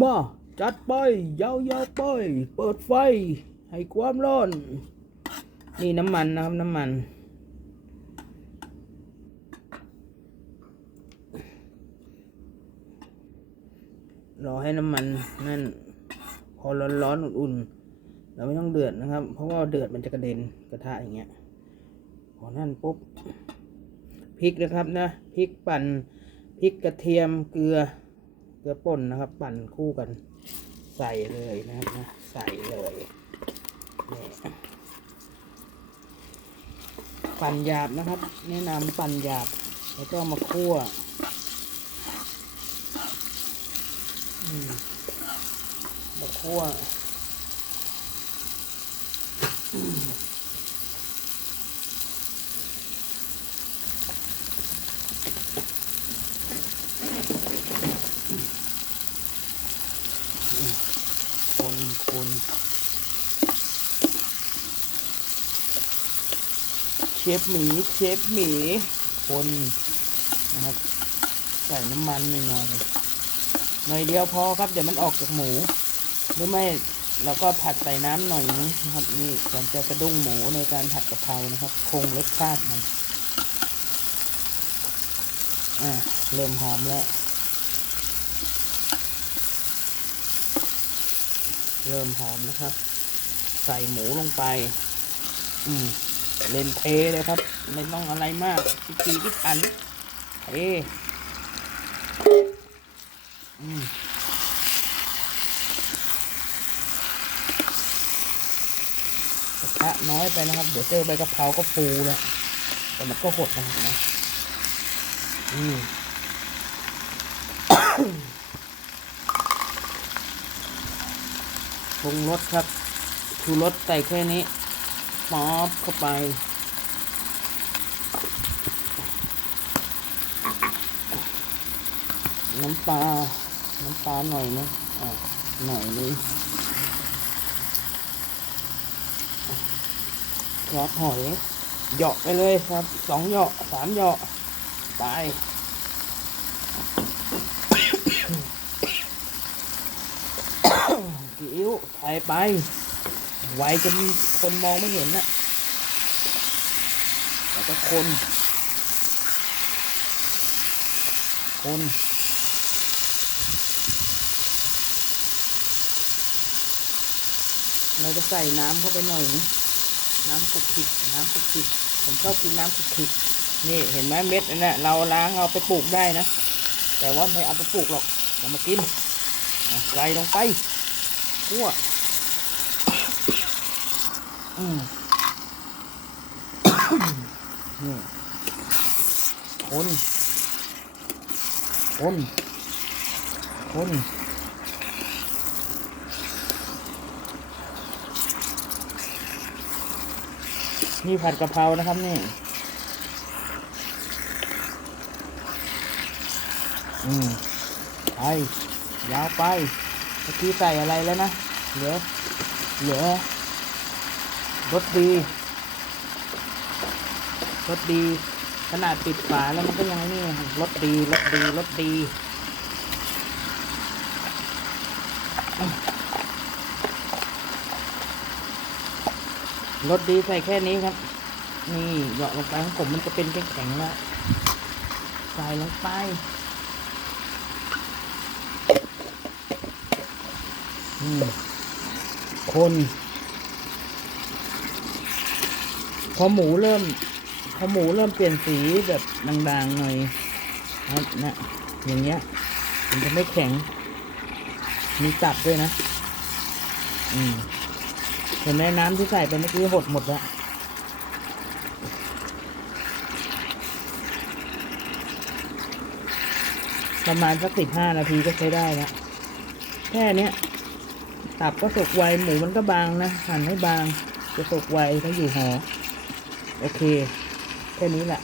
มา จัดไป ยาวๆไป เปิดไฟ ให้ความร้อน นี่น้ำมันนะครับ น้ำมัน รอให้น้ำมันนั่น พอร้อนๆอุ่นๆ เราไม่ต้องเดือดนะครับ เพราะว่าเดือดมันจะกระเด็นกระทะอย่างเงี้ย พอนั่นปุ๊บพริกนะครับนะพริกปั่นพริกกระเทียมเกลือ เกลือป่นนะครับปั่นคู่กันใส่เลยนะครับนะใส่เลยนี่ปั่นหยาบนะครับ แนะนำปั่นหยาบแล้วก็มาคั่วมาคั่วอืม คนคนเชฟหมีเชฟหมีคนนะครับ ใส่น้ำมันหน่อยหน่อยหน่อยเดียวพอครับ เดี๋ยวมันออกจากหมู หรือไม่เราก็ผัดใส่น้ำหน่อยนึงนะครับ นี่ก่อนจะกระดุ้งหมูในการผัดกะเพรานะครับ คงรสชาติมันอ่าเริ่มหอมแล้ว เริ่มหอมนะครับ ใส่หมูลงไป อืมเล่นเทเลยครับ ไม่ต้องอะไรมากพิธีพิถันเทอืมกระทะน้อยไปนะครับ เดี๋ยวเจอใบกะเพราก็ฟูแล้ว แต่มันก็หดนะครับนะอืม ปรุงรสครับชูรสใส่แค่นี้ป๊อบเข้าไป น้ำปลา น้ำปลาหน่อยนะอะหน่อยนึงซอสหอยเหยาะไปเลยครับสองเหยาะสามเหยาะไป อิ๊วใส่ไป ไวจนคนมองไม่เห็นนะแล้วก็คน คนเราจะใส่น้ำเข้าไปหน่อยนึงน้ำขลุกขิกน้ำขลุกขิกผมชอบกินน้ำขลุกขิกนี่เห็นไหมเม็ดนั่นะเราล้างเอาไปปลูกได้นะ แต่ว่าไม่เอาไปปลูกหรอกจะมากินใส่ลงไป คั่วอืมนี่คนคนคนนี่ผัดกะเพรานะครับนี่ อืมไปยาวไป เมื่อกี้ใส่อะไรแล้วนะ เหลือ เหลือรสดีรสดี ขนาดปิดฝาแล้วมันก็ยังนี่รสดีรสดีรสดีรสดีใส่แค่นี้ครับ นี่เหยาะลงไปของผมมันจะเป็นแข็งๆแล้ว ใส่ลงไป อืม คน พอหมูเริ่ม พอหมูเริ่มเปลี่ยนสีแบบด่างๆหน่อยครับนะอย่างเงี้ย มันจะไม่แข็ง มีตับด้วยนะ อืมเห็นไหมน้ำที่ใส่ไปเมื่อกี้หดหมดแล้วประมาณสักสิบห้านาทีก็ใช้ได้แล้วแค่เนี้ย ตับก็สุกไวหมูมันก็บางนะหั่นให้บางจะสุกไวถ้าอยู่หอ โอเค แค่นี้แหละ